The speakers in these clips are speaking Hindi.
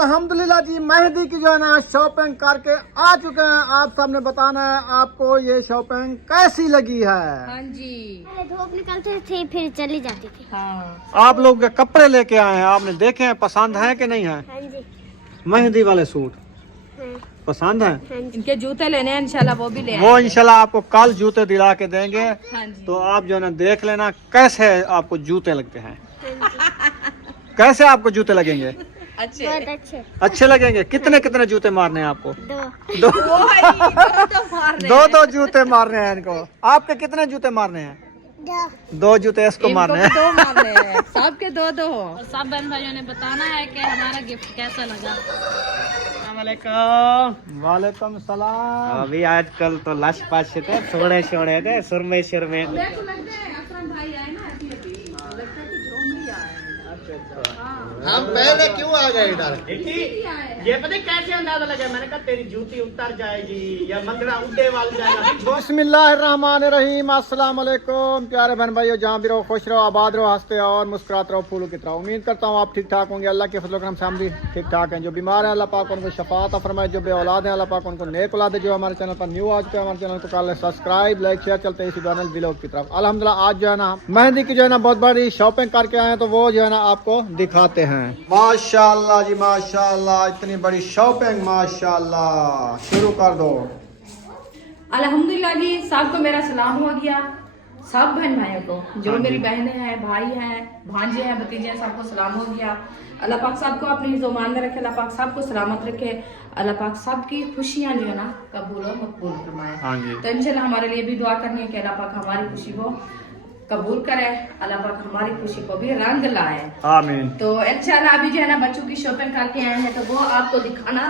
अल्हम्दुलिल्लाह जी, मेहंदी की जो है ना शॉपिंग करके आ चुके हैं। आप सामने बताना है आपको ये शॉपिंग कैसी लगी है। हाँ जी, धूप निकलती थी फिर चली जाती थी। हाँ आप लोग कपड़े लेके आए हैं, आपने देखे हैं, पसंद है कि नहीं है? हाँ जी। मेहंदी वाले सूट हाँ, पसंद है? हाँ जी। इनके जूते लेने हैं इंशाल्लाह, वो भी ले वो आएंगे। इंशाल्लाह आपको कल जूते दिला के देंगे। हाँ जी। तो आप जो है ना देख लेना कैसे आपको जूते लगते हैं। हाँ जी। कैसे आपको जूते लगेंगे? अच्छे बहुत अच्छे। अच्छे लगेंगे। कितने कितने जूते मारने हैं आपको? दो। दो वो है, दो मार रहे दो हैं। दो जूते मारने हैं इनको। आपके कितने जूते मारने हैं? दो जूते इसको इनको मारने भी हैं। दो मारने हैं, सबके दो दो। और सब बहन भाइयों ने बताना है कि हमारा गिफ्ट कैसा लगा। वालेकुम सलाम। अभी आजकल तो लश पास थे, छोड़े छोड़े थे, सुरमे सुरमे। हम पहले क्यों आ गए इधर? ये पता कैसे अंदाजा लगा? मैंने कहा तेरी जूती उतर जाएगी या मंगला उड़े वाल जाएगा। बिस्मिल्लाहिर्रहमानिर्रहीम। अस्सलाम वालेकुम प्यारे बहन भाइयों, जहाँ भी रहो खुश रहो, आबाद रहो, हंसते रहो और मुस्कुराते रहो फूलों की तरह। उम्मीद करता हूँ आप ठीक ठाक होंगे। अल्लाह के फजल करम से हम भी ठीक ठाक हैं। जो बीमार हैं अल्लाह पाक उनको शफात फरमाए, जो बे औलाद हैं अल्लाह पाक उनको नेक औलाद दे। जो हमारे चैनल पर न्यू आ चुके हैं, हमारे चैनल को कर ले सब्सक्राइब, लाइक शेयर। चलते हैं इसी दौरान व्लॉग की तरफ। अल्हम्दुलिल्लाह आज जो है ना मेहंदी की जो है ना बहुत बड़ी शॉपिंग करके आए हैं, तो वो जो है ना आपको दिखाते हैं। माशाल्लाह जी माशाल्लाह, इतनी बड़ी शॉपिंग माशाल्लाह। शुरू कर दो। अल्हम्दुलिल्लाह जी, सबको मेरा सलाम हो गया। सब बहन भाइयों को, जो हाँ जी। मेरी बहनें हैं, भाई हैं, भांजे हैं, भतीजे हैं, सबको सलाम हो गया। अल्लाह पाक सबको अपनी ज़ुबान में रखे, अल्लाह पाक सबको सलामत रखे, अल्लाह पाक सबकी खुशियां जो है ना कबूल और मकबूल फरमाए। हाँ जी। तो इंशाल्लाह हमारे लिए भी दुआ करनी है कि अल्लाह पाक हमारी खुशी को कबूल करे, अल्लाह पाक हमारी खुशी को भी रंग लाए। आमीन। तो इंशाल्लाह अभी जो है ना बच्चों की शॉपिंग करके आए हैं, तो वो आपको दिखाना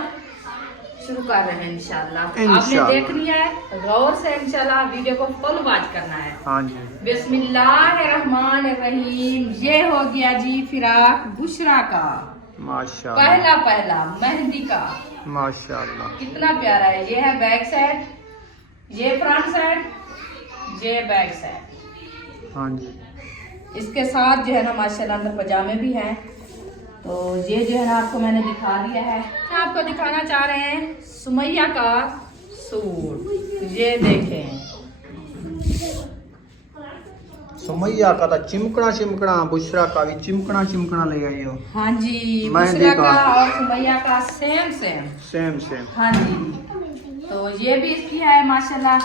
शुरू कर रहे हैं इंशाल्लाह। आपने देख लिया है, गौर से इंशाल्लाह वीडियो को फुल वॉच करना है। हाँ जी। बिस्मिल्लाहिर्रहमानिर्रहीम। ये हो गया जी फिराक बुशरा का माशाल्लाह पहला मेहंदी का। माशाल्लाह। कितना प्यारा है। ये है बैक साइड, ये फ्रंट साइड, ये बैक साइड। हाँ जी। इसके साथ जो है ना माशाल्लाह अंदर पजामे भी हैं। तो ये जो है ना आपको मैंने दिखा दिया है। आपको दिखाना चाह रहे हैं सुमैया का सूट। ये देखें, सुमैया का था चिमकना चिमकना, बुशरा का भी चिमकना चिमकना ले आई हो। हाँ जी, मेहंदी बुशरा का। का और सुमैया का सेम सेम। Same same. हाँ जी। तो ये भी इसकी है माशाल्लाह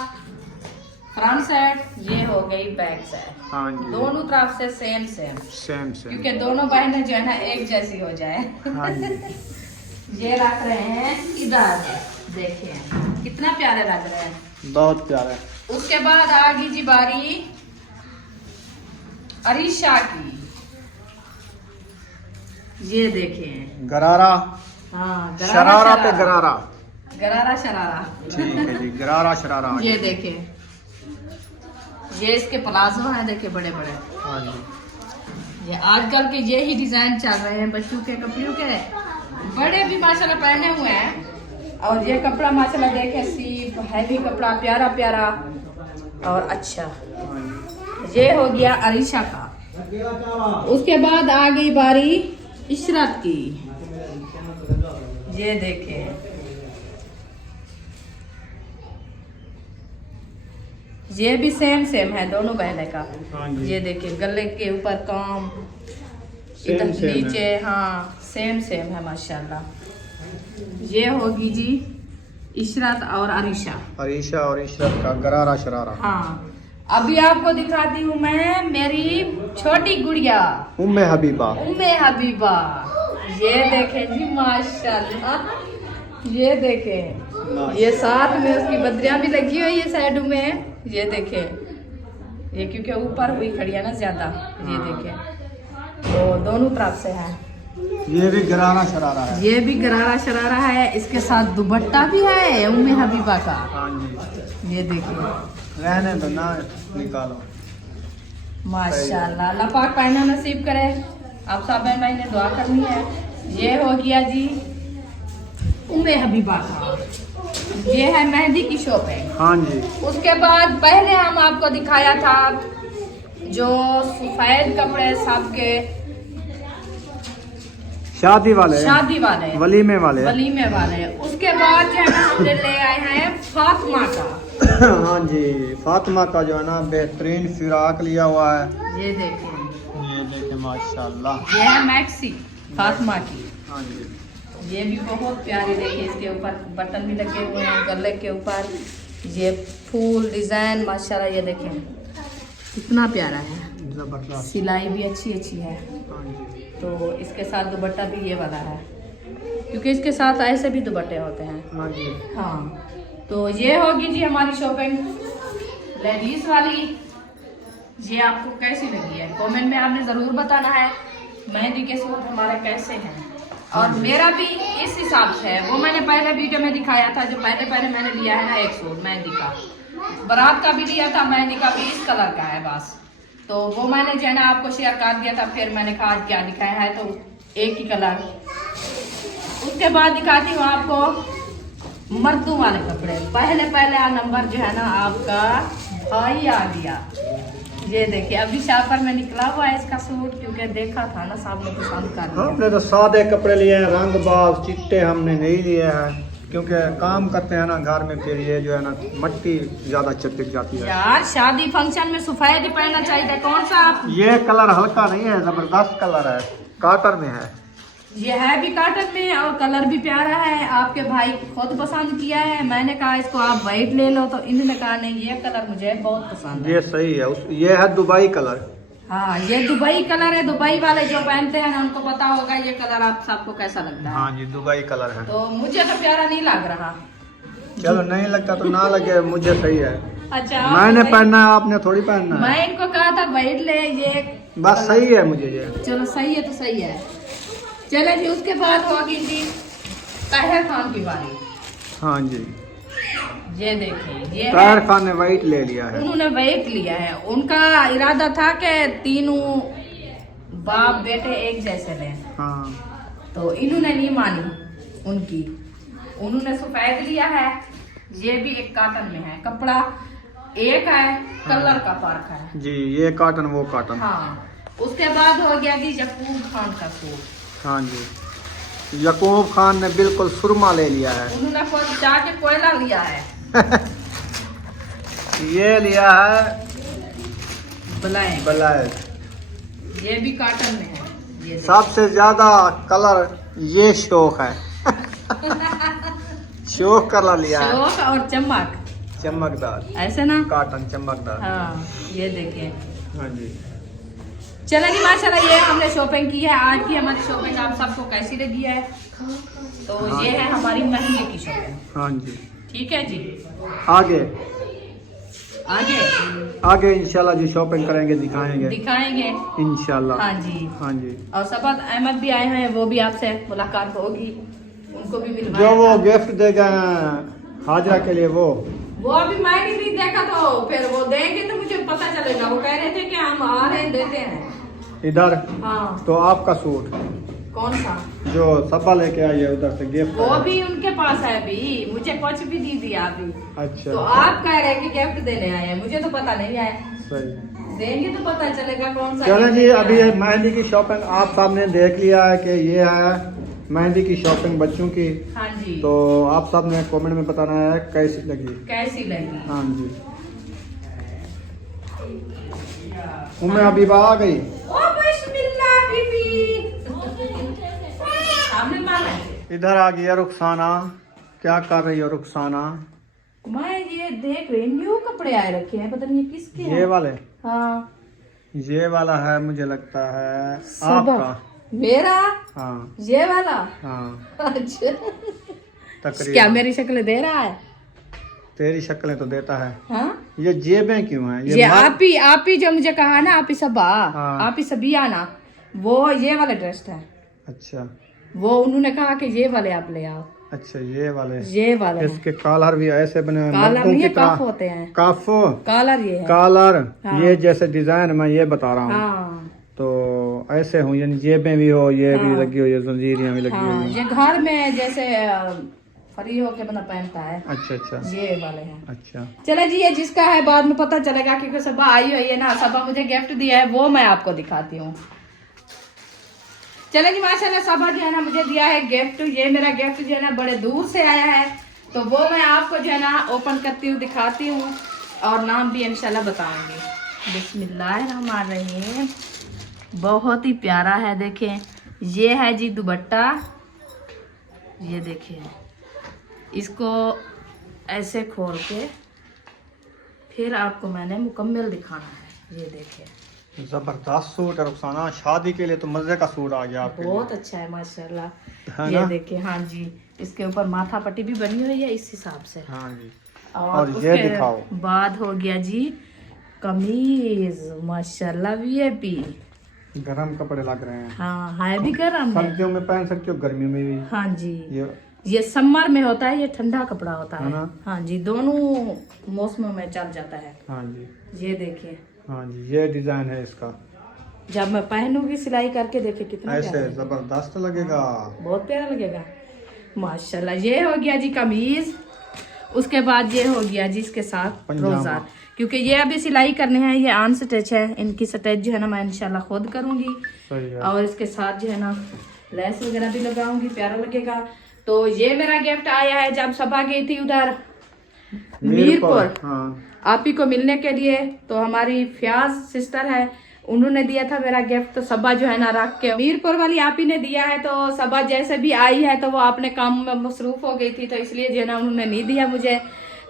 फ्रंट साइड, ये हो गई बैक साइड। हाँ जी। दोनों तरफ से सेम सेम, सेम सेम। क्योंकि दोनों बहनें जो है ना एक जैसी हो जाए। हाँ जी। ये रख रहे हैं इधर, देखिए कितना प्यारे लग रहे हैं। बहुत प्यारा है। उसके बाद आ गई जी बारी अरीशा की। ये देखें, गरारा हाँ शरारा पे गरारा। गरारा शरारा। ठीक है जी, गरारा शरारा। ये देखें, ये इसके प्लाजो हैं, देखिए बड़े बड़े। हाँ जी। ये आजकल के ये ही डिजाइन चल रहे हैं बच्चों के कपड़ों के। बड़े भी माशाल्लाह पहने हुए हैं। और ये कपड़ा माशाल्लाह देखे सीप हैवी कपड़ा, प्यारा प्यारा और अच्छा। ये हो गया अरीशा का। उसके बाद आ गई बारी इशरत की। ये देखें, ये भी सेम सेम है दोनों बहनें का। हाँ जी। ये देखिए गले के ऊपर काम, सेम इधर सेम है। नीचे, हाँ सेम सेम है माशाल्लाह। ये होगी जी इशरत और अरीशा। अरीशा और इशरत का गरारा शरारा। हाँ, अभी आपको दिखाती हूँ मैं मेरी छोटी गुड़िया उम्मे हबीबा। उम्मे हबीबा। ये देखें जी माशाल्लाह, ये देखें, ये साथ में उसकी बद्रियां भी लगी हुई है साइड में। ये देखें, ये क्योंकि ऊपर हुई खड़ी है ना ज्यादा। ये देखें, तो दोनों तरफ से है। ये भी गरारा शरारा है। ये भी गरारा शरारा है, इसके साथ दुपट्टा भी है उम्मे हबीबा का। हाँ जी। ये देखिए रहने दो ना, निकालो। माशाल्लाह, अल्लाह पाक पहना नसीब करे। आप सब बहन भाई ने दुआ करनी है। ये हो गया जी उम्मे हबीबा का। ये है मेहंदी की शॉपिंग। हाँ जी। उसके बाद पहले हम आपको दिखाया था जो सफेद कपड़े सबके शादी वाले, शादी वाले, वलीमे वाले। वलीमे वाले। उसके बाद जो है ना हमने ले आए हैं फातिमा का। हाँ जी, फातिमा का जो है ना बेहतरीन फिराक लिया हुआ है। ये देखें, ये देखें माशाल्लाह। ये है मैक्सी फातिमा की। हाँ जी, ये भी बहुत प्यारी, देखिए इसके ऊपर बटन भी लगे हुए हैं, गले के ऊपर ये फूल डिजाइन माशाल्लाह। ये देखें कितना प्यारा है, जबरदस्त। सिलाई भी अच्छी अच्छी है। हाँ जी, तो इसके साथ दुपट्टा भी ये वाला है, क्योंकि इसके साथ ऐसे भी दुपट्टे होते हैं। हाँ जी। हाँ, तो ये होगी जी हमारी शॉपिंग लेडीज वाली। ये आपको कैसी लगी है कमेंट में आपने ज़रूर बताना है। मेहंदी के सूट हमारे कैसे हैं, और मेरा भी इस हिसाब से है। वो मैंने पहले वीडियो में दिखाया था, जो पहले मैंने लिया है ना एक सूट मेहंदी का, बारात का भी लिया था, मेहंदी का भी इस कलर का है बस। तो वो मैंने जो है ना आपको शेयर कर दिया था। फिर मैंने कहा आज क्या दिखाया है, तो एक ही कलर। उसके बाद दिखाती हूँ आपको मर्दों वाले कपड़े। पहले नंबर जो है ना आपका भाई आ गया। ये देखिए अभी शापर में निकला हुआ है इसका सूट, क्योंकि देखा था ना सब लोग पसंद कर लिया। हमने तो सादे कपड़े लिए हैं, रंगबाज चिट्टे हमने नहीं लिए हैं, क्योंकि काम करते हैं ना घर में, फिर ये जो है ना मट्टी ज्यादा चिपक जाती है। यार शादी फंक्शन में सफेद ही पहनना चाहिए। कौन सा आप? ये कलर हल्का नहीं है, जबरदस्त कलर है, काटन में है। ये है भी काटन में और कलर भी प्यारा है। आपके भाई खुद पसंद किया है। मैंने कहा इसको आप वाइट ले लो, तो इन्होंने कहा नहीं ये कलर मुझे बहुत पसंद है। ये सही है। ये है दुबई कलर। हाँ, ये दुबई कलर है। दुबई वाले जो पहनते हैं ना उनको पता होगा ये कलर आप सबको कैसा लगता है। हाँ जी, दुबई कलर है। तो मुझे तो प्यारा नहीं लग रहा। चलो नहीं लगता तो ना लगे, मुझे सही है। अच्छा, मैंने पहनना है, आपने थोड़ी पहनना है। मैं इनको कहा था वाइट ले, ये बस सही है मुझे ये। चलो सही है तो सही है। चले जी, उसके बाद होगी जी ताहिर खान की बारी। हाँ जी, ये देखें, ये ताहिर खान ने वाइट ले लिया है। उन्होंने वेट लिया है। उनका इरादा था कि तीनों बाप बेटे एक जैसे लें, हाँ, तो इन्होंने नहीं मानी उनकी। उन्होंने सफेद लिया है। ये भी एक काटन में है, कपड़ा एक है, कलर का फर्क है जी। ये काटन वो काटन। हाँ। उसके बाद हो गया जी यकूब खान का सूट। हाँ जी, यकूब खान ने बिल्कुल सुरमा ले लिया है। उन्होंने खुद जाके कोयला लिया है। ये लिया है ब्लैक, ब्लैक। ये भी काटन में है। ये देखिए। सबसे ज्यादा कलर ये शौक है। शौक कलर लिया है, शौक और चमक, चमकदार ऐसे ना। काटन चमकदार। हाँ, ये देखिए। हाँ जी, चलो जी माशाल्लाह, ये हमने शॉपिंग की है। आज की हमारी शॉपिंग आप सबको कैसी लगी है? तो हाँ ये है हमारी महीने की शॉपिंग। हाँ जी। ठीक है जी, आगे आगे आगे इंशाल्लाह जो शॉपिंग करेंगे दिखाएंगे दिखाएंगे इंशाल्लाह। हाँ जी। हाँ जी, और सबात अहमद भी आए हैं, वो भी आपसे मुलाकात होगी, उनको भी मिलवाएं। जो वो गिफ्ट दे गए हाजरा के लिए, वो अभी मैंने नहीं देखा, तो फिर वो देंगे तो मुझे पता चलेगा। वो कह रहे थे कि हम आ रहे हैं, देते हैं। इधर हाँ, तो आपका सूट कौन सा? जो सब्बा लेके आई है उधर से गिफ्ट। वो भी उनके पास है अभी, मुझे कुछ भी नहीं दिया अभी। अच्छा, तो आप कह रहे हैं कि गिफ्ट देने आए हैं, मुझे तो पता नहीं है। सही। देंगे तो पता चलेगा कौन सा। चलो gift जी, देना अभी है। मेहंदी की शॉपिंग आप सामने देख लिया है कि ये है मेहंदी की शॉपिंग बच्चों की। हाँ जी, तो आप सब ने कमेंट में बताना है कैसी लगी। कैसी लगी? हाँ जी, उम्मे हबीबा आ गई। ओ बिस्मिल्लाह बीबी। सामने माना है। इधर आ गया रुखसाना। क्या कर रही हो रुखसाना? मैं ये देख रही, न्यू कपड़े आए रखे हैं, पता नहीं ये किसके ये हैं। वाले? हाँ, ये वाला है, मुझे लगता है सबा। आपका। मेरा? हाँ ये वाला? हाँ, अच्छा, तकरीबन। क्या मेरी शक्ल दे रहा है? तेरी शक्लें तो देता है। हाँ, ये जेबें क्यों हैं? ये आप ही जो मुझे कहा ना, आप ही सबा, हाँ। आप ही सभी आना, वो ये वाला ड्रेस है। अच्छा वो उन्होंने कहा कि ये वाले आप ले आओ। अच्छा, ये वाले। ये वाले हैं। इसके कॉलर भी ऐसे बने हैं, कालर मर्दों नहीं की है, तरह। कफ होते हैं। काफो कॉलर ये है। कॉलर, हाँ। ये जैसे डिजाइन मैं ये बता रहा हूँ। हाँ तो ऐसे हो, यानी जेबें भी हो, ये भी हाँ। लगी हुई है, जंजीरियां भी लगी हाँ, हुई है। ये घर में जैसे फ्री होके बंदा पहनता है, अच्छा अच्छा ये वाले हैं। अच्छा। चले जी, ये जिसका है बाद में पता चलेगा, क्योंकि सबा आई हुई है ना, सबा मुझे गिफ्ट दिया है, वो मैं आपको दिखाती हूँ। चले जी माशाल्लाह सबा जो है ना मुझे दिया है गिफ्ट। ये मेरा गिफ्ट जो है ना बड़े दूर से आया है, तो वो मैं आपको जो है ना ओपन करती हूँ, दिखाती हूँ और नाम भी इंशाल्लाह बताऊंगी। बिस्मिल्लाहिर्रहमानिर्रहीम। बहुत ही प्यारा है, देखें ये है जी दुपट्टा। ये देखिए, इसको ऐसे खोल के फिर आपको मैंने मुकम्मल दिखाना है। ये देखिए जबरदस्त सूट है रुखसाना, शादी के लिए तो मजे का सूट आ गया आपके लिए। बहुत अच्छा है माशाल्लाह। है ये ना? देखिए, हाँ जी, इसके ऊपर माथा पट्टी भी बनी हुई है इस हिसाब से। हाँ जी। और ये उसके दिखाओ। बाद हो गया जी कमीज, माशाल्लाह वीआईपी। गरम कपड़े लग रहे हैं, हाँ है भी गर्म है। सर्दियों में पहन सकते हो, गर्मियों में भी। हाँ जी, ये समर में होता है, ये ठंडा कपड़ा होता है है। ना? हाँ जी, दोनों मौसमों में चल जाता है। हाँ जी। ये देखिए, हाँ जी, ये डिजाइन है इसका। जब मैं पहनूंगी सिलाई करके देखिए कितना ऐसे प्यारा है। जबरदस्त लगेगा। बहुत प्यारा लगेगा माशाल्लाह। ये हो गया जी कमीज। उसके बाद ये हो गया जी इसके साथ पंजामा। रोज़ा, क्योंकि ये अभी सिलाई करने हैं, ये आन स्टिच है, इनकी स्टिच जो है ना मैं इंशाल्लाह खुद करूंगी। सही है। और इसके साथ जो है ना लेस वगैरह भी लगाऊंगी, प्यारा लगेगा। तो ये मेरा गिफ्ट आया है जब सबा गई थी उधर मीरपुर हाँ। आप ही को मिलने के लिए। तो हमारी फ्याज सिस्टर है, उन्होंने दिया था मेरा गिफ्ट। तो सबा जो है ना रख के मीरपुर वाली आप ही ने दिया है। तो सबा जैसे भी आई है तो वो अपने काम में मसरूफ हो गई थी, तो इसलिए जो है ना उन्होंने नहीं दिया मुझे।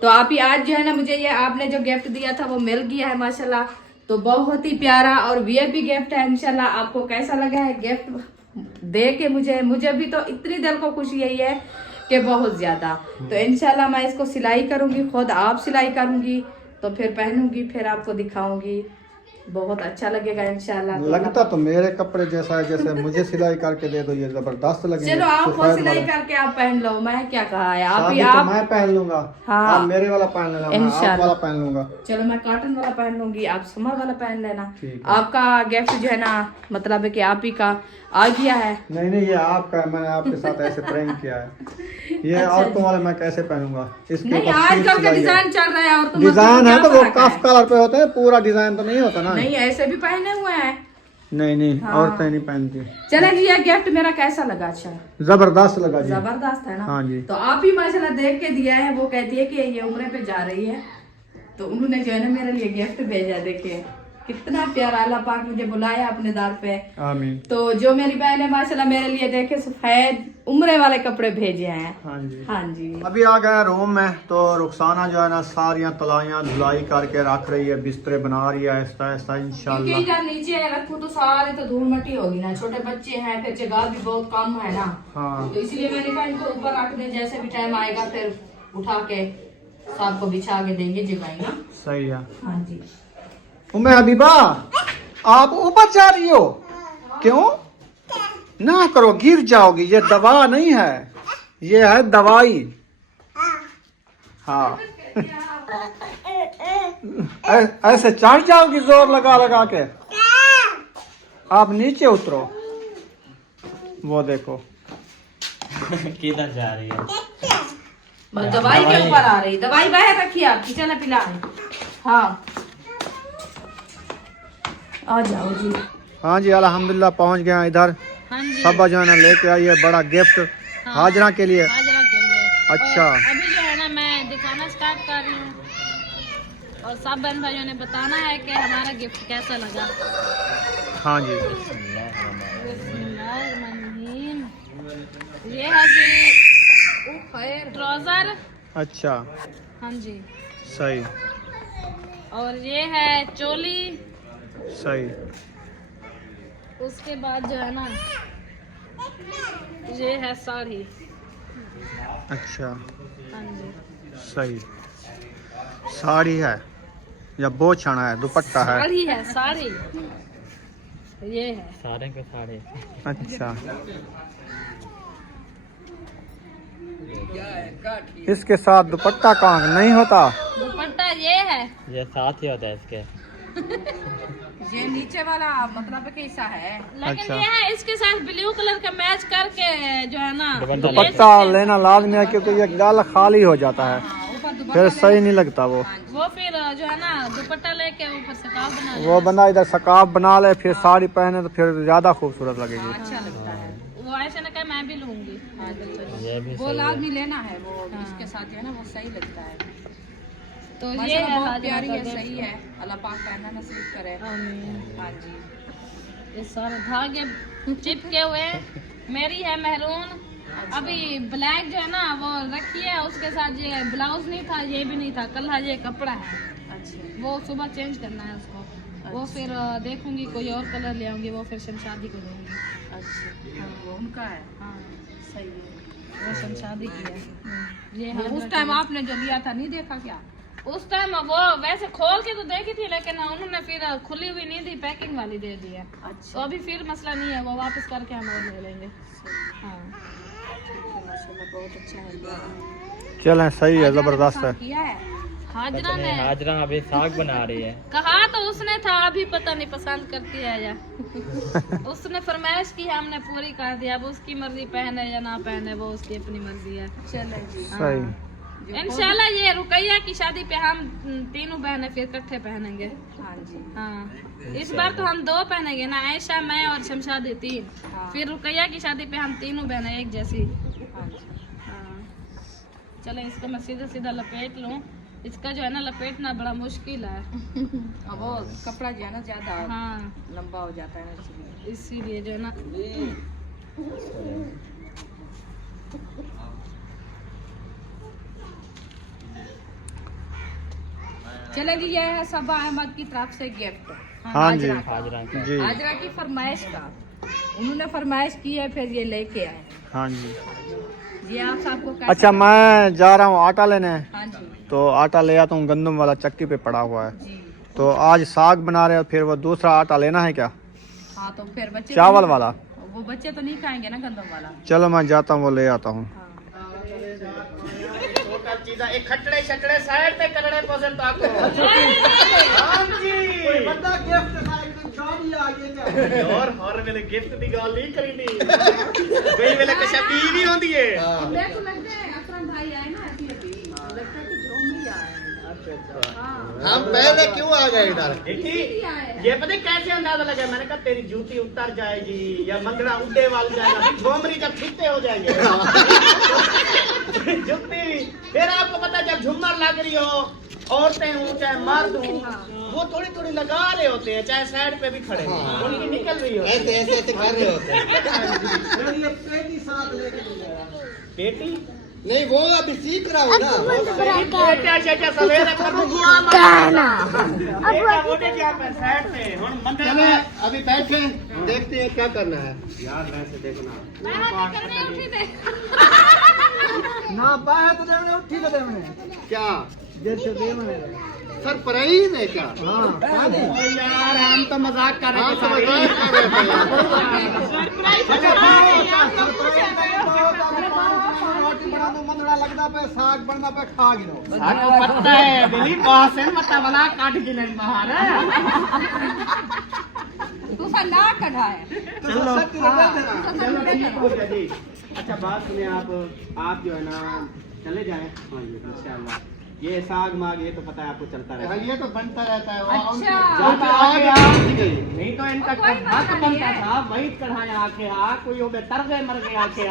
तो आप ही आज जो है ना मुझे ये आपने जो गिफ्ट दिया था वो मिल गया है माशाल्लाह। तो बहुत ही प्यारा और वीआईपी गिफ्ट है। इंशाल्लाह आपको कैसा लगा है गिफ्ट दे के मुझे भी तो इतनी दिल को खुशी यही है कि बहुत ज्यादा। तो इंशाल्लाह मैं इसको सिलाई करूंगी, खुद आप सिलाई करूंगी, तो फिर पहनूंगी, फिर आपको दिखाऊंगी। बहुत अच्छा लगेगा इंशाल्लाह। लगता तो मेरे कपड़े जैसा है, जैसे मुझे सिलाई करके दे दो, ये जबरदस्त लगेगा। चलो आप खुद सिलाई करके आप पहन लो, मैं क्या कहा है आप ही तो आप। मैं पहन लूंगा। हाँ। आप मेरे वाला पहन लेना, मैं आप वाला पहन लूंगा। चलो मैं कॉटन वाला पहन लूंगी, आप समर वाला पहन लेना। ठीक है। आपका गिफ्ट जो है ना मतलब है कि आप ही का आ गया है। नहीं नहीं, ये आपका है, मैंने आपके साथ ऐसे प्रैंक किया है। ये औरतों वाले मैं कैसे पहनूंगा? इसके नहीं, ऊपर आजकल का सिलाई है। डिजाइन चल रहा है और तुम डिजाइन है तो वो क्या कफ फर्क कलर पे होते हैं, पूरा डिजाइन तो नहीं होता ना। नहीं ऐसे भी पहने हुए हैं। नहीं नहीं, हाँ। औरतें नहीं पहनती। चले जी, ये गिफ्ट मेरा कैसा लगा? अच्छा जबरदस्त लगा जी। जबरदस्त है ना? हाँ जी। तो आप ही माशाल्लाह देख के दिया है। वो कहती है कि ये उम्र पे जा रही है, तो उन्होंने जो है ना मेरे लिए गिफ्ट भेजा। देखिए कितना प्यारा, अल्लाह पाक मुझे बुलाया अपने दर पे। आमीन। तो जो मेरी बहन है माशाल्लाह मेरे लिए देखे सफेद उम्रे वाले कपड़े भेजे हैं। हाँ जी। हाँ जी। अभी आ गया रूम में, तो रुखसाना जो है ना सारियां तलाइयां धुलाई करके रख रही है, बिस्तरे बना रही है ऐसा ऐसा इंशाल्लाह। क्योंकि इधर नीचे रखूं तो सारे तो धूल मिट्टी होगी ना, छोटे बच्चे हैं, फिर जगह भी बहुत कम है ना। हाँ। तो इसलिए मैंने कहा इनको ऊपर रख दे, जैसे भी टाइम आएगा फिर उठा के सबको बिछा के देंगे, जगाएंगे। सही है। हाँ जी। उम्मे हबीबा, आप ऊपर जा रही हो? क्यों? ना करो, गिर जाओगी। ये दवा नहीं है, ये है दवाई। हाँ। ऐसे चढ़ जाओगी जोर लगा लगा के। आप नीचे उतरो। वो देखो किधर जा रही है? बस दवाई के ऊपर आ रही। दवाई बाहर रखी आप किचन में पिला। हाँ आ जाओ जी। हाँ जी, अल्हम्दुलिल्लाह पहुंच गया इधर। हाँ जी। सब जो है ना लेके आई है बड़ा गिफ्ट हाजरा के लिए। हाजरा के लिए। अच्छा। और अभी जो है ना मैं दिखाना स्टार्ट कर रही हूँ और सब बहन भाइयों ने बताना है कि हमारा गिफ्ट कैसा लगा। हाँ जी। बिस्मिल्लाहिर्रहमानिर्रहीम। ये है जी ट्राउजर। अच्छा। हाँ जी। सही और ये है चोली। सही। उसके बाद जो है ना ये है साड़ी। अच्छा। हाँ जी। सही। साड़ी है या बोछना है, दुपट्टा है? साड़ी है, साड़ी ये है। सारे के सारे। अच्छा। इसके साथ दुपट्टा कहाँ नहीं होता? दुपट्टा ये है। ये साथ ही होता है इसके। ये नीचे वाला मतलब कैसा है? लेकिन अच्छा। ये है इसके साथ ब्लू कलर का मैच करके जो है ना दुपट्टा लेना लाजमी है, क्योंकि ये गला खाली हो जाता है। हाँ, ऊपर दुपट्टा फिर सही नहीं लगता वो। वो फिर जो है ना दुपट्टा लेके ऊपर से काफ बना वो बंदा इधर सकाफ बना ले फिर साड़ी पहने तो फिर ज्यादा खूबसूरत लगेगी। अच्छा लगता है। वो ऐसे ने कहा मैं भी लूंगी। वो लाजमी लेना है, वो इसके साथ जो है ना वो सही लगता है। तो ये माशाल्लाह है बहुत हाजरा प्यारी का है, गिफ्ट। सही है। अल्लाह पाक पहनना नसीब करे। हाँ जी। ये सारे धागे चिपके हुए हैं। मेरी है महरून। अभी ब्लैक जो है ना वो रखी है, उसके साथ ये ब्लाउज नहीं था, ये भी नहीं था, कल ये कपड़ा है। अच्छा वो सुबह चेंज करना है उसको। वो फिर देखूंगी कोई और कलर ले आऊंगी, वो फिर शमशादी को दूंगी। अच्छा, वो उनका है। हाँ सही है। वो शमशादी की है। ये वो हाजरा उस टाइम आपने जो लिया था नहीं देखा क्या? उस टाइम वो वैसे खोल के तो देखी थी, लेकिन उन्होंने फिर खुली हुई नहीं दी, पैकिंग वाली दे दी है। अच्छा, तो अभी फिर मसला नहीं है, वो वापस करके हम और ले लेंगे। हाँ माशाल्लाह बहुत अच्छा है। चलें सही है, जबरदस्त है। किया है। हाजरा ने हाजरा अभी साग बना रही है। कहा तो उसने था, अभी पता नहीं पसंद करती है या उसने फरमाइश की, हमने पूरी कर दिया। अब उसकी मर्जी पहने या ना पहने, वो उसकी अपनी मर्जी है। चले जी। सही। इंशाल्लाह ये रुकैया की शादी पे हम तीनों बहनें फिर इकट्ठे पहनेंगे। हाँ जी। हाँ इस बार तो हम 2 पहनेंगे ना, आयशा मैं और शमशादी 3। हाँ। फिर रुकैया की शादी पे हम तीनों बहनें एक जैसी। हाँ जी। हाँ चलो इसको मैं सीधा सीधा लपेट लूं। इसका जो है ना लपेटना बड़ा मुश्किल है। अब वो कपड़ा जो है ना ज्यादा हाँ लंबा हो जाता है ना, इसलिए। इसीलिए जो है ना चले जी, ये है सबा अहमद की तरफ से गिफ्ट। हाँ जी हाजरा का। जी हाजरा की फरमाइश का, उन्होंने फरमाइश की है, फिर ये लेके आए। हाँ जी। ये आप सबको अच्छा मैं जा रहा हूँ आटा लेने, हाँ जी तो आटा ले आता हूँ, गंदम वाला चक्की पे पड़ा हुआ है। जी। तो आज साग बना रहे हो, फिर वो दूसरा आटा लेना है क्या, हाँ तो फिर बच्चे चावल तो वाला? नहीं- वो बच्चे तो नहीं खाएंगे ना गंदम वाला। चलो मैं जाता हूँ, वो ले आता हूँ। चीज़ा एक खटड़े छटड़े साइड पे करने पसंद ताको। हाँ जी। बंदा गिफ्ट था एकदम शादी आ गई और हर वेले गिफ्ट दी गल नहीं करी दी। कई वेले कशा टीवी होंदी है। मेरे को लगता है अकरम भाई आए ना अभी अभी, लगता है कि जो नहीं आए हैं। हाँ हम पहले क्यों आ गए इधर? देखी ये पता है कैसे अंदाजा लगा, मैंने कहा तेरी जूती उतर जाएगी या मंगड़ा उड्डे वाल जाएगा, झोमरी जब छिट्टे हो जाएंगे जूती। फिर आपको पता जब झुमर लग रही हो, औरतें हूँ चाहे मर्द हूँ, वो थोड़ी थोड़ी लगा रहे होते हैं, चाहे साइड पे भी खड़े हों, उनकी निकल रही होती है। ऐसे ऐसे ऐसे कर रहे होते हैं। पेटी नहीं वो अभी सीख रहा हूँ ना। बेटा शेटा सवेरे कर दुआ मांगना बेटा मोटे क्या पे साइड पे हुन मंदिर चले में अभी बैठे देखते हैं क्या करना है। यार वैसे देखना ना पाया तो देवने उठी तो देवने क्या जैसे देवने सरप्राइज है क्या? हाँ ओ यार हम तो मजाक कर हाँ रहे तो थे मजाक कर रहे थे। रोटी बना दो, मंदड़ा लगदा पे साग बनना पे खा गिरो। आपको पता है दिली बॉस है मत वाला काट के नहीं बाहर तू ना कढ़ाए। चलो चलो ठीक हो गया जी। अच्छा बात सुनिए, आप जो है ना चले जाएं। हाँ जी इंशाल्लाह। ये साग माग ये तो पता है आपको चलता रहता है। ये तो बनता रहता है। अच्छा। जाता आगे आके पहुंच गई। नहीं तो इनका कोई हक मसला बनता नहीं है। था, वही कढ़ाए आके कोई हो गए तर गए मर गए आके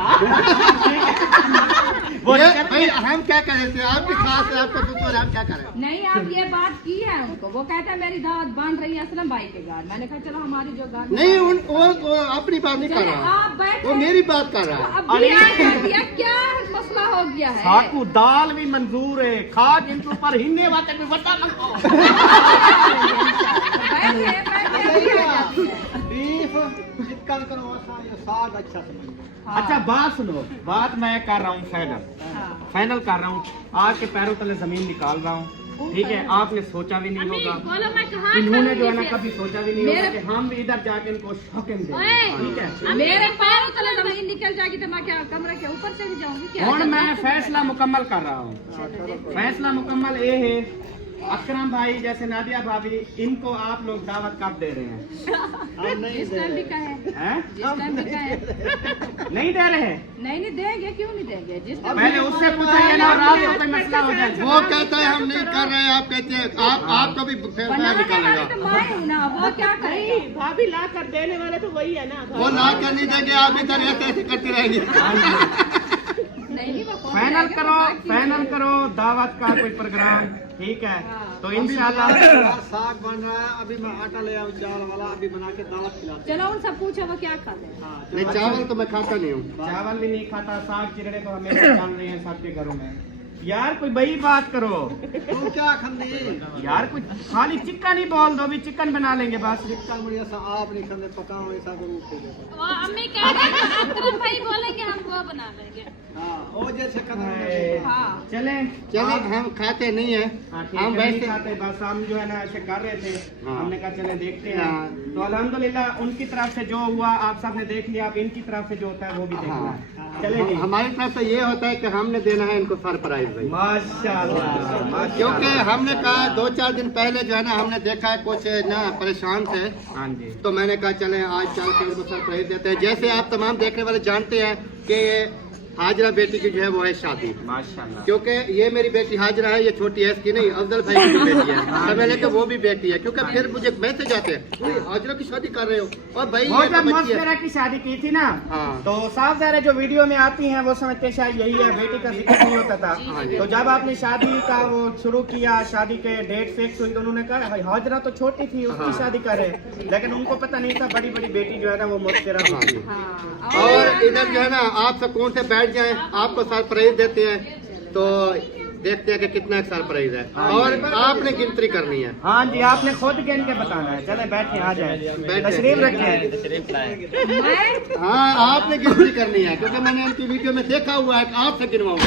वो ये कर भाई हम क्या कर रहे थे? आपकी सास है, आपका ससुर, हम क्या करें? नहीं आप ये बात की है उनको, वो कहते हैं मेरी दावत बन रही है असलम भाई के घर। मैंने कहा चलो हमारी जो घर नहीं वो अपनी बात नहीं कर चले, रहा, आप बैठे। वो मेरी बात कर रहा है। अब भी आ कर दिया, क्या मसला हो गया है? साकू दाल भी मंजूर है, खा जिनके ऊपर हिन्ने बातें भी बता मंगो। बैठे बैठे अभी आ जाती है। बीफ चिकन करो ऐसा, ये साग अच्छा समझ। हाँ। अच्छा बात सुनो, बात मैं कर रहा हूँ फाइनल कर रहा हूँ, आपके पैरों तले जमीन निकाल रहा हूँ, ठीक है? आपने सोचा भी नहीं होगा, बोलो मैं कहाँ इन्होंने जो है ना खड़ी थी? कभी सोचा भी नहीं होगा कि हम भी इधर जाके इनको शौकीन देंगे, ठीक है? मेरे पैरों तले जमीन निकल जाएगी तो मैं क्या कमरे के ऊपर चली जाऊंगी क्या? और मैं फैसला मुकम्मल कर रहा हूँ। फैसला मुकम्मल ये है अकरम भाई जैसे नादिया भाभी, इनको आप लोग दावत कब दे रहे हैं? जिस टाइम भी कहे, हैं? जिस टाइम भी कहे। नहीं दे रहे हैं? नहीं देंगे, क्यों नहीं देंगे? जिस टाइम पहले उससे पूछेंगे ना, रात को कोई मसला हो जाए। वो कहता है हम नहीं कर रहे, आप कहते हैं आपको भी फिर बनाने वाले निकालेगा। तो मैं हूँ ना, वो क्या करेगा? भाभी ला कर देने वाले तो वही है ना। वो ना कर नहीं देंगे, आप इधर ऐसे करते रहेंगे। नहीं वो कौन फाइनल करेगा? करो, बाकी- फाइनल करो दावत का कोई प्रोग्राम, ठीक है? तो इंशाल्लाह साग बन रहा है, अभी मैं आटा ले आऊँ चावल वाला, अभी बना के दावत खिलाते चलो उनसे पूछो वो क्या खाते हैं। नहीं, चावल तो मैं खाता नहीं हूँ। चावल भी नहीं खाता, साग चिरड़े तो हमेशा चल रहे हैं सबके घरों में। यार कोई बड़ी बात करो तू क्या खंदी यार, कुछ खाली चिकन ही बोल दो, भी चिकन बना लेंगे बस। चिकन मुझे ऐसा आप नहीं खंदे, पकाओ ऐसा करूँ। वो अम्मी कह रही है अकरम भाई बोलेंगे हम वो बना लेंगे। हाँ वो जैसे हाँ चले चलो हम खाते नहीं है, हम वैसे खाते, बस हम जो है ना ऐसे कर रहे थे। हाँ। हमने कहा चले देखते हैं। हाँ। तो अल्हम्दुलिल्लाह उनकी तरफ से जो हुआ आप सबने देख लिया, अब इनकी तरफ से जो होता है वो भी देखना है। चले जी। हमारी तरफ से ये होता है कि हमने देना है इनको सरप्राइज भाई, माशाल्लाह क्योंकि हमने कहा 2-4 दिन पहले जो है ना हमने देखा है कुछ ना परेशान थे, हाँ जी। तो मैंने कहा चले आज चल के उनको सरप्राइज देते हैं। जैसे आप तमाम देखने वाले जानते हैं कि हाजरा बेटी की जो है वो है शादी, माशाल्लाह। क्योंकि ये मेरी बेटी हाजरा है, ये छोटी है इसकी नहीं, अफजल भाई की बेटी है। तो मैंने कहा वो भी बेटी है, क्योंकि फिर मुझे मैसेज आते हैं हाजरा की शादी कर रहे हो, और भाई वो ये तो जब बच्ची है। मौसरा की शादी की थी ना, हाँ। तो साफ ज़ाहिर है जो वीडियो में आती हैं वो समझते शायद यही है, बेटी का जिक्र नहीं होता था। तो जब आपने शादी का वो शुरू किया, शादी के डेट फिक्स हुई, तो उन्होंने कहा हाजरा तो छोटी थी उसकी शादी करे, लेकिन उनको पता नहीं था बड़ी बड़ी बेटी जो है ना वो मौसरा की थी। और इधर जो है ना आप सुकून से बैठ जाएं, आपको सरप्राइज देते हैं, तो देखते हैं कि कितना सरप्राइज है, और आपने गिनती करनी है। हाँ जी, आपने खुद गिन के बताना है। चले बैठे, आ जाए, तशरीफ रखें। हाँ आपने गिनती करनी है, क्योंकि मैंने इनकी वीडियो में देखा हुआ है कि आपसे गिनवाऊंगा।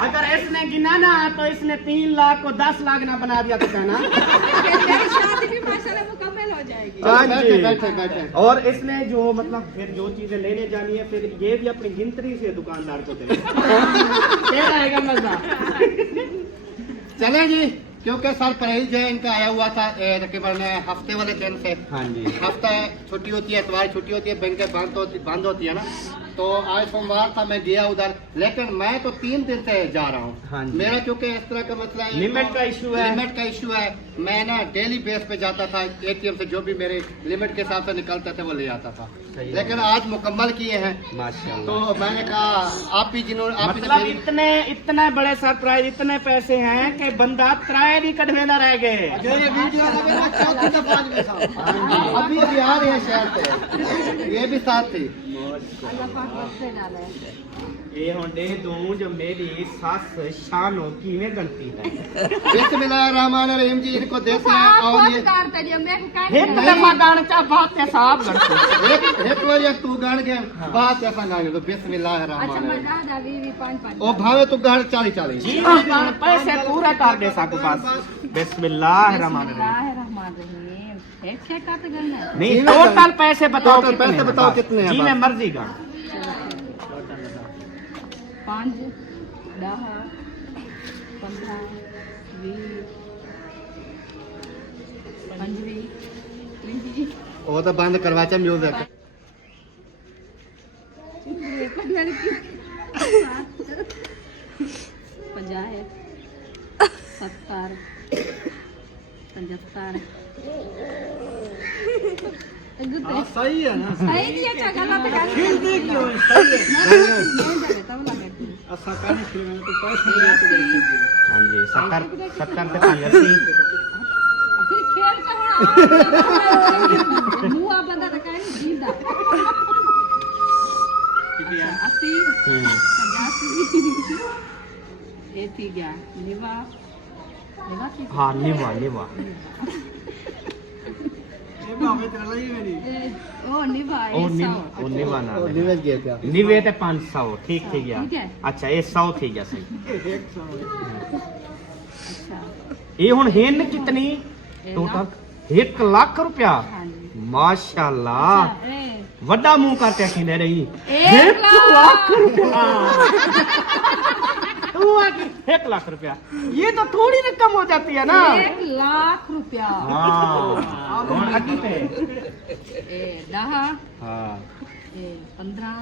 अगर इसने गिना ना तो इसने 3 लाख को 10 लाख ना बना दिया तो कहना। शादी भी माशाल्लाह मुकम्मल हो जाएगी। हाँ जी। बैठे बैठे बैठे। और इसने जो मतलब फिर जो चीजें लेने जानी है, फिर ये भी अपनी गिनती से दुकानदार को देगा। क्या आएगा मजा। चले जी, क्योंकि सरप्राइज जो है इनका आया हुआ था तकरीबन हफ्ते वाले दिन से। हाँ जी। हफ्ता छुट्टी होती है, इतवार छुट्टी होती है, बैंक बंद होती है ना, तो आज सोमवार था, मैं गया उधर, लेकिन मैं तो 3 दिन से जा रहा हूँ। हाँ जी। मेरा क्योंकि इस तरह का मसला है, लिमिट का इशू है। लिमिट का इशू है। मैं ना डेली बेस पे जाता था, ATM से जो भी मेरे लिमिट के हिसाब से निकलते थे वो ले आता था, लेकिन आज मुकम्मल किए हैं। माशाल्लाह। तो मैंने कहा आप ही जिन्होंने मतलब इतने बड़े सरप्राइज, इतने पैसे हैं कि बंदा त्राए नहीं कटवेला रह गए। अभी भी आ रहे हैं शहर से, ये भी साथ थी। ये हूँ दे दूं जो मेरी सास शानो कीवें गलती है। बिस्मिल्लाहिर्रहमानिर्रहीम जी, इनको देते हैं, और ये एक दफा गाना चा बात है साहब गलती। एक बार तू गान के बात ऐसा गाने तो बिस्मिल्लाहिर्रहमानिर्रहीम। ओ भावे तू गान 40 जी गाना पैसे पूरा कर दे साको पास। बिस्मिल्लाहिर्रहमानिर्रहीम। नहीं, टोटल पैसे बताओ, टोटल पैसे बताओ कितने हैं जी बस। मैं मर्जी का 5, 10, 15, 20, 25, 30। वो तो बंद करवाचा म्यूजिक। 50, 70, 75। सही है ना, सही दिया क्या गलत है? खिलती क्यों है? सही है। ऐसा करने के लिए तो पैसे नहीं देते। हाँ जी, 70 से 80। फिर खेल का मुआ बंदा तो कहीं जींदा। 80, 85। ये थी क्या? निवा की हाँ निवा निवा। ओ निवा ओ निवा ना निवेश गए क्या? निवे ते 500 ठीक थी गया। ठीक है। अच्छा ये 100 थी गया सही। अच्छा ये हुन हेन कितनी टोटल 1 लाख रुपया। हाँ जी। माशाल्लाह, वड्डा मुंह करते खिंदे रही। 1 लाख रुपया। हुआ कि 1 लाख रुपया, ये तो थोड़ी रकम हो जाती है ना। 1 लाख रुपया अड्डी पे ए 10 हाँ ए 15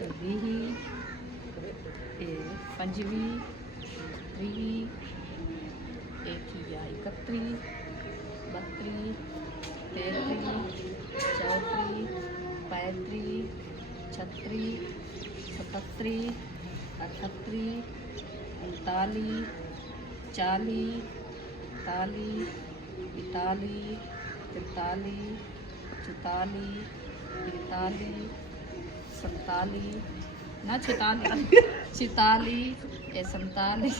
ए 20 ए 25 30 31 31 32 33 34 35 36 37 38 39 40 41 42 43 44 45 47 ना 46 ए 47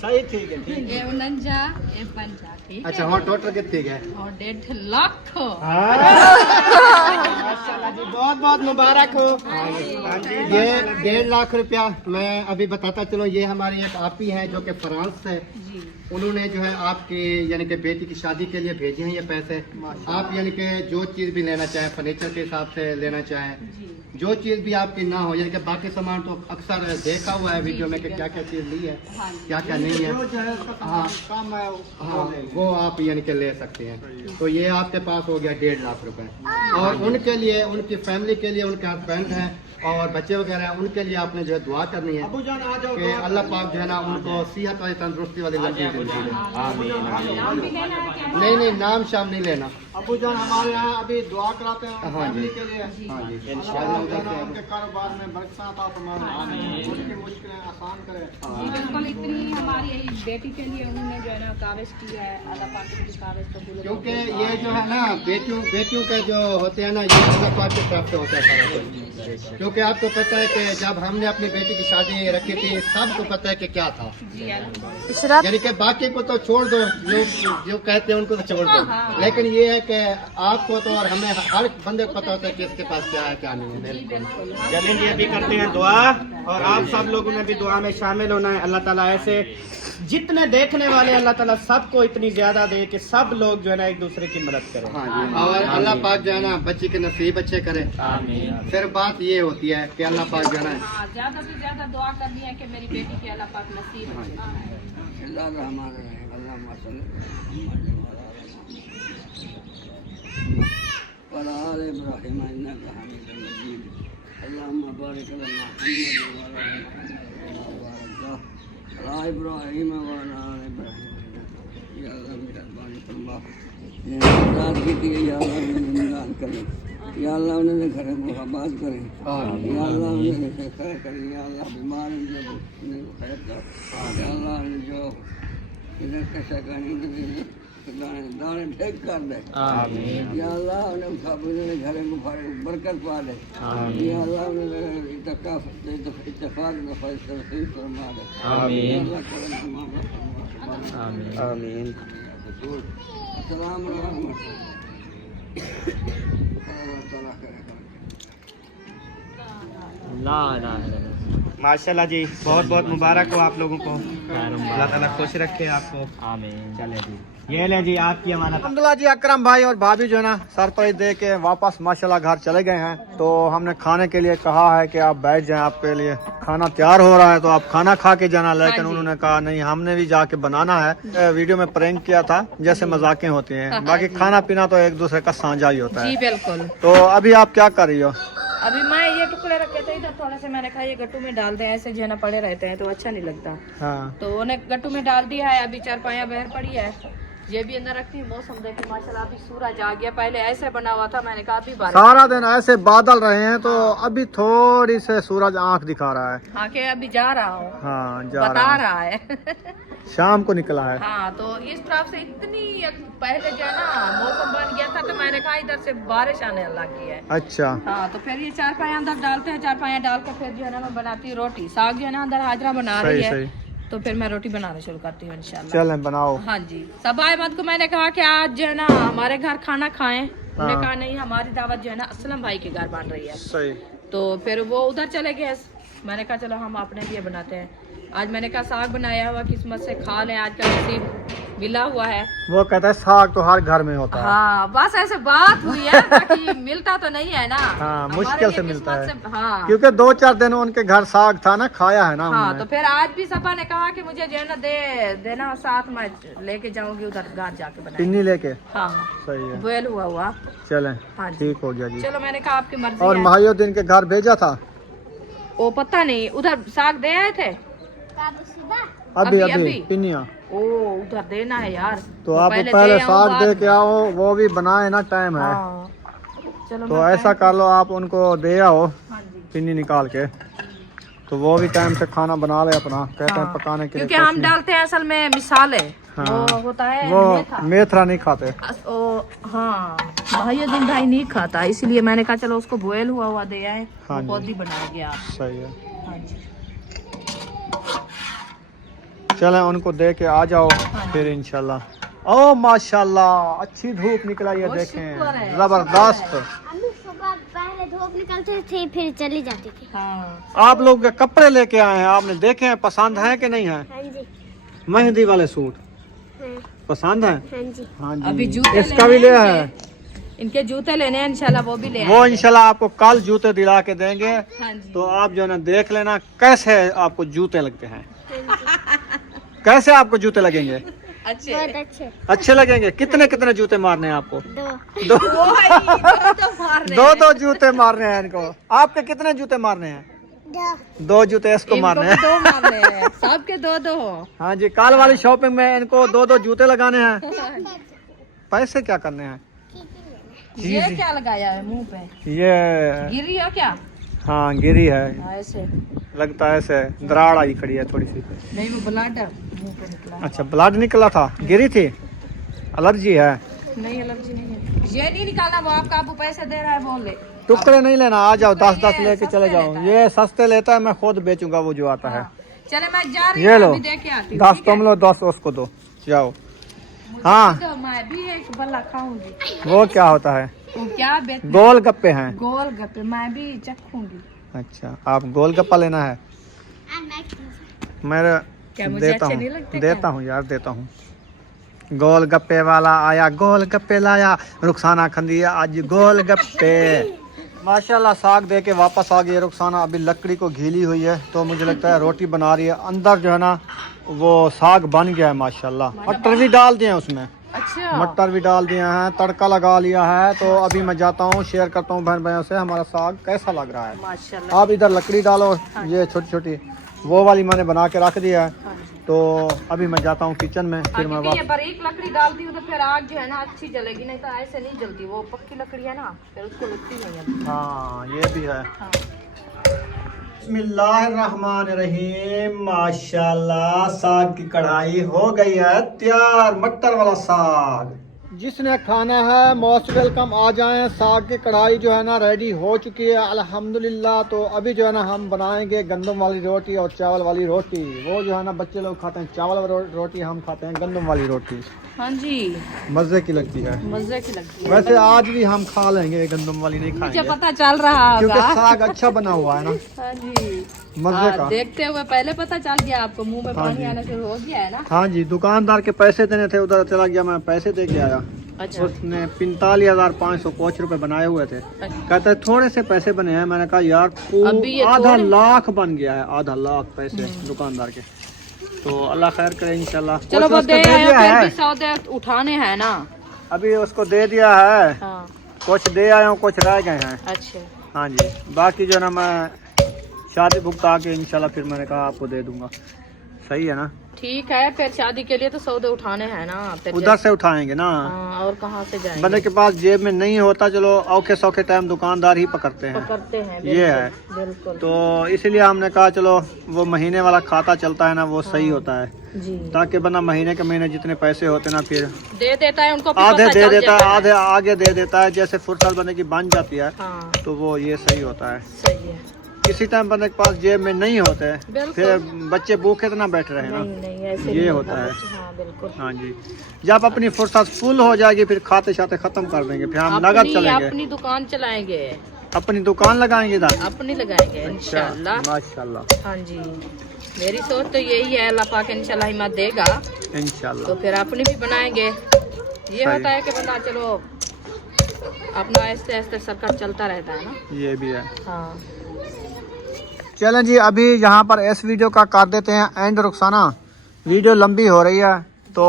सही, ठीक है, ठीक ए 49 ए 50 ठीक अच्छा है हाँ टोटल कितने है? और 1.5 लाख माशाल्लाह जी, बहुत बहुत मुबारक हो। हाँ जी, ये 1.5 लाख रुपया मैं अभी बताता चलो। ये हमारी एक आपी है जो कि फ्रांस से, जी उन्होंने जो है आपकी यानी कि बेटी की शादी के लिए भेजे हैं ये पैसे। आप यानी कि जो चीज़ भी लेना चाहें, फर्नीचर के हिसाब से लेना चाहें, जी जो चीज़ भी आपकी ना हो, यानी कि बाकी सामान तो अक्सर देखा हुआ है वीडियो में कि क्या क्या चीज़ ली है, हाँ जी। क्या क्या नहीं है। जो है उसका हाँ काम है हाँ वो आप यानी कि ले सकते हैं। तो ये आपके पास हो गया 1.5 लाख रुपए। और उनके लिए, उनकी फैमिली के लिए, उनके हस्बैंड हैं और बच्चे वगैरह हैं, उनके लिए आपने जो है दुआ करनी है अबू जान आ जाओ, कि अल्लाह पाक जो है ना उनको सेहत वाली, तंदुरुस्ती वाली लंबी जिंदगी दे। नाम भी लेना है क्या नहीं नहीं, नाम शाम नहीं लेना। अबू जान हमारे यहाँ अभी दुआ कराते हैं हाँ जी। फैमिली के लिए। हाँ जी अल्लाह ताला उनके कारोबार में बरकत अता फरमाए, उनकी मुश्किलें आसान करे। जी बिल्कुल, इतनी हमारी यही बेटी के लिए उन्होंने जो है ना काविश की है, अल्लाह पाक की काविश को पूरा। क्योंकि ये जो है ना बेटियों का जो होते हैं ना, ये अल्लाह पाक की तरफ से होता है सारा कुछ। क्योंकि आपको पता है कि जब हमने अपनी बेटी की शादी रखी थी, सबको पता है कि क्या था। जी अल्हम्दुलिल्लाह। यानी कि बाकी को तो छोड़ दो, जो कहते हैं उनको तो छोड़ दो, लेकिन ये है कि आपको तो और हमें हर बंदे को पता होता है कि इसके पास क्या है क्या नहीं है। बिल्कुल। चलें जी, अभी करते हैं दुआ, और आप सब लोगों ने भी दुआ में शामिल होना है। अल्लाह ताला ऐसे जितने देखने वाले, अल्लाह ताला सबको इतनी ज्यादा दे कि सब लोग जो है ना एक दूसरे की मदद करें। हाँ जी, और अल्लाह पाक जो है ना बच्ची के नसीब अच्छे करे। फिर बात ये होती है कि अल्लाह पाक जो है ना हाँ, ज्यादा से ज्यादा दुआ करनी है कि मेरी बेटी की अल्लाह पाक नसीब अच्छी या अल्लाह उन्हें घर को आबाद करें, या अल्लाह उन्हें खैर करें, या अल्लाह बीमार खैर कर, या अल्लाह जो इधर कैसा करें दाने ठीक कर दे, या अल्लाह उन्हें सब उन्हें घर को बरकत पा दे, या अल्लाह उन्हें इत्तेफाक फैसला फरमा दे, आमीन। अस्सलाम वालेकुम। माशाल्लाह जी, बहुत बहुत मुबारक हो आप लोगों को। अल्लाह ताला खुश रखे आपको। आमीन। चले जी, ये ले जी आपकी अमानत। अल्हम्दुलिल्लाह जी, अकरम भाई और भाभी जो है ना सरप्राइज दे के वापस माशाल्लाह घर चले गए हैं। तो हमने खाने के लिए कहा है कि आप बैठ जाएं, आपके लिए खाना तैयार हो रहा है तो आप खाना खा के जाना। लेकिन उन्होंने कहा नहीं, हमने भी जाके बनाना है। वीडियो में प्रैंक किया था, जैसे मजाकें होती हैं, बाकी खाना पीना तो एक दूसरे का साझा ही होता जी है। बिल्कुल। तो अभी आप क्या कर रही हो? अभी मैं ये टुकड़े रखे थे इधर, थोड़ा से मैंने कहा ये गट्टू में डाल दें, ऐसे जो है ना पड़े रहते हैं तो अच्छा नहीं लगता। हाँ, तो उन्हें गट्टू में डाल दिया है। अभी 4 पाया बहर पड़ी है, ये भी अंदर रखती हूँ। मौसम देखिए माशाल्लाह, अभी सूरज आ गया। पहले ऐसे बना हुआ था, मैंने कहा अभी बारिश। सारा दिन ऐसे बादल रहे हैं तो अभी थोड़ी से सूरज आंख दिखा रहा है। हाँ के अभी जा रहा हूँ, हाँ, जा बता रहा रहा है। है, शाम को निकला है। हाँ, तो इस तरफ से इतनी पहले जो है ना मौसम बन गया था, तो मैंने कहा इधर से बारिश आने लगी है। अच्छा, हाँ, तो फिर ये 4 पाया अंदर डालते हैं, 4 पाया डाल के फिर जो है ना मैं बनाती हूँ रोटी। साग जो है ना अंदर हाजरा बना रही सही है, सही। तो फिर मैं रोटी बनाना शुरू करती हूँ इंशाल्लाह। चलें बनाओ। हाँ जी, सबा अहमद को मैंने कहा कि आज जो है ना हमारे घर खाना खाएं। उन्होंने कहा नहीं, हमारी दावत जो है ना असलम भाई के घर बन रही है। सही। तो फिर वो उधर चले गए। मैंने कहा चलो हम अपने लिए बनाते हैं। आज मैंने कहा साग बनाया हुआ, किस्मत से खा लें, आज का नसीब मिला हुआ है। वो कहता है साग तो हर घर में होता है। हाँ बस ऐसे बात हुई है, बाकी मिलता तो नहीं है ना। हाँ, हमारे मुश्किल से लिए मिलता है। किस्मत से- हाँ क्योंकि 2-4 दिन उनके घर साग था ना, खाया है ना हाँ, उन्होंने। तो फिर आज भी सबा ने कहा कि मुझे जो है ना देना, साथ में लेके जाऊंगी उधर घर जाके बनाएंगे। पिन्नी लेके। हाँ सही है, बॉयल हुआ। चलें हाँ जी। ठीक हो गया जी। चलो मैंने कहा आपकी मर्जी और है। महायुद्दीन के घर भेजा था? वो पता नहीं, उधर साग दे आए थे अभी अभी। अभी पिन्निया। ओ उधर देना है यार। तो वो आप पहले पहले दे आओ, साग बाद दे में। के आओ, वो भी बनाए ना, टाइम है। हाँ। चलो तो मैं ऐसा कर लो, आप उनको दे आओ हाँ जी। पिन्नी निकाल के, तो वो भी टाइम से खाना बना ले अपना। कहते हैं हाँ। पकाने के लिए क्योंकि हम डालते हैं असल में मिसाले, हाँ। वो होता है वो मेथा। मेथरा नहीं खाते। हाँ महायुद्दीन भाई नहीं खाता, इसलिए मैंने कहा चलो उसको बॉयल हुआ दे आए। हाँ जी। खुद ही बनाएंगे आप। सही है, हाँ जी। चलें उनको दे के आ जाओ फिर इंशाल्लाह। ओ माशाल्लाह, अच्छी धूप निकला, ये बहुत देखें, शुक्र है, जबरदस्त। अम्मी सुबह पहले धूप निकलती थी फिर चली जाती थी। हाँ आप लोग के कपड़े लेके आए हैं, आपने देखे हैं, पसंद है कि नहीं है? हाँ जी। मेहंदी वाले सूट हाँ, पसंद है? हाँ जी। हाँ जी। अभी जूते इसका भी लेने ले हैं है। इनके जूते लेने हैं, इंशाल्लाह वो भी ले वो आएंगे। इंशाल्लाह आपको कल जूते दिला के देंगे। हाँ जी। तो आप जो है ना देख लेना कैसे आपको जूते लगते हैं, हाँ जी। कैसे आपको जूते लगेंगे। अच्छे बहुत अच्छे। अच्छे लगेंगे। कितने कितने जूते मारने हैं आपको? 2। दो दो दो जूते मारने हैं इनको। आपके कितने जूते मारने हैं? 2 जूते इसको मारने हैं। दो मारने हैं, सबके दो हो। हाँ जी, कल वाली शॉपिंग में इनको 2 जूते लगाने हैं। पैसे क्या करने हैं? ये क्या लगाया है मुंह पे? ये गिरी हो क्या? हाँ गिरी है, ऐसे लगता है ऐसे दराड़ आई खड़ी है थोड़ी सी। नहीं, वो ब्लड मुंह पे निकला। अच्छा, ब्लड निकला था, गिरी थी, एलर्जी है। नहीं एलर्जी नहीं है, ये नहीं निकालना, वो आपका आपको पैसे दे रहा है, बोल ले। टुकड़े नहीं लेना, आ जाओ, 10 ये लेके चले सस्ते जाओ। लेता है। ये सस्ते लेता है, मैं खुद बेचूंगा वो जो आता है। चले मैं जा रही ये हूँ, लो, अभी दे के आती हूँ, 10 ठीक है? तुम लो, 10 उसको दो, जाओ। मुझे हाँ। भी दो, मैं भी एक बल्ला खाऊंगी। वो क्या होता है? वो क्या बेच गोल गप्पे हैं। गोल गप्पे मैं भी चखूंगी। अच्छा, आप गोल गप्पा लेना है? मैं क्या मुझे देता अच्छे हूँ, नहीं लगते देता क्या? हूँ यार, देता हूँ। गोल गप्पे वाला आया, गोल गप्पे लाया, रुखसाना खंदी आज गोल गप्पे। माशाल्लाह साग दे के वापस आ गई रुखसाना। अभी लकड़ी को घीली हुई है, तो मुझे लगता है रोटी बना रही है। अंदर जो है ना वो साग बन गया है माशाल्लाह। मटर भी डाल दिए हैं उसमें, अच्छा मटर भी डाल दिए हैं, तड़का लगा लिया है। तो अभी मैं जाता हूँ, शेयर करता हूँ बहन भाइयों से हमारा साग कैसा लग रहा है। माशाल्लाह। आप इधर लकड़ी डालो, ये छोटी छोटी वो वाली मैंने बना के रख दिया है। तो अभी मैं जाता हूँ किचन में, फिर मैं क्योंकि ये बारीक लकड़ी डालती हूँ तो फिर आग जो है ना अच्छी जलेगी, नहीं तो ऐसे नहीं जलती। वो पक्की लकड़ी है ना, फिर उसको लगती नहीं है। हाँ ये भी है। हाँ। बिस्मिल्लाहिर्रहमानिर्रहीम। माशाल्लाह साग की कढ़ाई हो गई है तैयार, मटर वाला साग। जिसने खाना है मोस्ट वेलकम, आ जाएं। साग की कढ़ाई जो है ना रेडी हो चुकी है अल्हम्दुलिल्लाह। तो अभी जो है ना हम बनाएंगे गंदम वाली रोटी और चावल वाली रोटी। वो जो है ना बच्चे लोग खाते हैं चावल वाली रोटी, हम खाते हैं गंदम वाली रोटी। हाँ जी, मजे की लगती है। मजे की लगती है। वैसे आज भी हम खा लेंगे, गंदम वाली नहीं मुझे खाएंगे पता चल रहा क्योंकि होगा। साग अच्छा बना हुआ है ना, हाँ जी, मजे का। देखते हुए पहले पता चल गया आपको, मुंह में हाँ पानी जी। आना शुरू हो गया है ना। हाँ जी, दुकानदार के पैसे देने थे, उधर चला गया, मैं पैसे दे के आया। अच्छा उसने 45,500 कुछ रुपए बनाए हुए थे। कहता है थोड़े से पैसे बने हैं। मैंने कहा यार अभी ये आधा थोड़े- लाख बन गया है, आधा लाख पैसे दुकानदार के। तो अल्लाह खैर करे इंशाल्लाह। चलो कुछ वो उसको दे दे दिया आए, है, फिर भी सौदे उठाने हैं ना। अभी उसको दे दिया है। हाँ कुछ दे आया हूँ, कुछ रह गए हैं। अच्छा हाँ जी, बाकी जो ना मैं शादी भुगता के इंशाल्लाह फिर मैंने कहा आपको दे दूंगा। सही है ना? ठीक है, फिर शादी के लिए तो सौदे उठाने हैं ना, फिर उधर से उठाएंगे ना। हाँ, और कहाँ से जाएंगे? बंदे के पास जेब में नहीं होता, चलो औखे सौखे टाइम दुकानदार ही पकड़ते हैं। करते हैं ये है। बिल्कुल तो इसलिए हमने कहा चलो वो महीने वाला खाता चलता है ना, वो सही होता है। जी, ताकि बना महीने के महीने जितने पैसे होते ना फिर दे देता है उनको भी आधे पता दे चल देता है, जाता आधे आगे दे देता है। जैसे फुर्सत बंदे की बन जाती है हाँ तो वो ये सही होता है। सही है। किसी टाइम बंदे के पास जेब में नहीं होते, बिल्कुल। फिर बच्चे भूखे तो ना बैठ रहे हैं ना। नहीं नहीं ऐसे ये नहीं होता है। हाँ बिल्कुल। हाँ जी, जब अपनी फुर्सत फुल हो जाएगी फिर खाते शाते खत्म कर देंगे, फिर हम नगद चलेंगे, अपनी दुकान चलाएंगे, अपनी दुकान लगाएंगे इधर। अपनी लगाएंगे अच्छा, इंशाल्लाह। माशाल्लाह। हाँ जी, मेरी सोच तो यही है, अल्लाह पाक इंशाल्लाह हिम्मत देगा इंशाल्लाह। तो फिर अपनी भी बनाएंगे। ये होता है कि बंदा चलो अपना ऐसे ऐसे सर्कल चलता रहता है ना। ये भी है। हाँ चलें जी, अभी यहाँ पर इस वीडियो का कर देते हैं एंड। रुखसाना, वीडियो लंबी हो रही है तो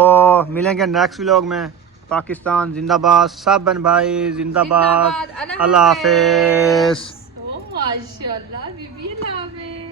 मिलेंगे नेक्स्ट व्लॉग में। पाकिस्तान जिंदाबाद, सब बहन भाई जिंदाबाद। जिंदाबाद, अल्लाह हाफिज। ओ माशाल्लाह बीबी, अल्लाह हाफिज।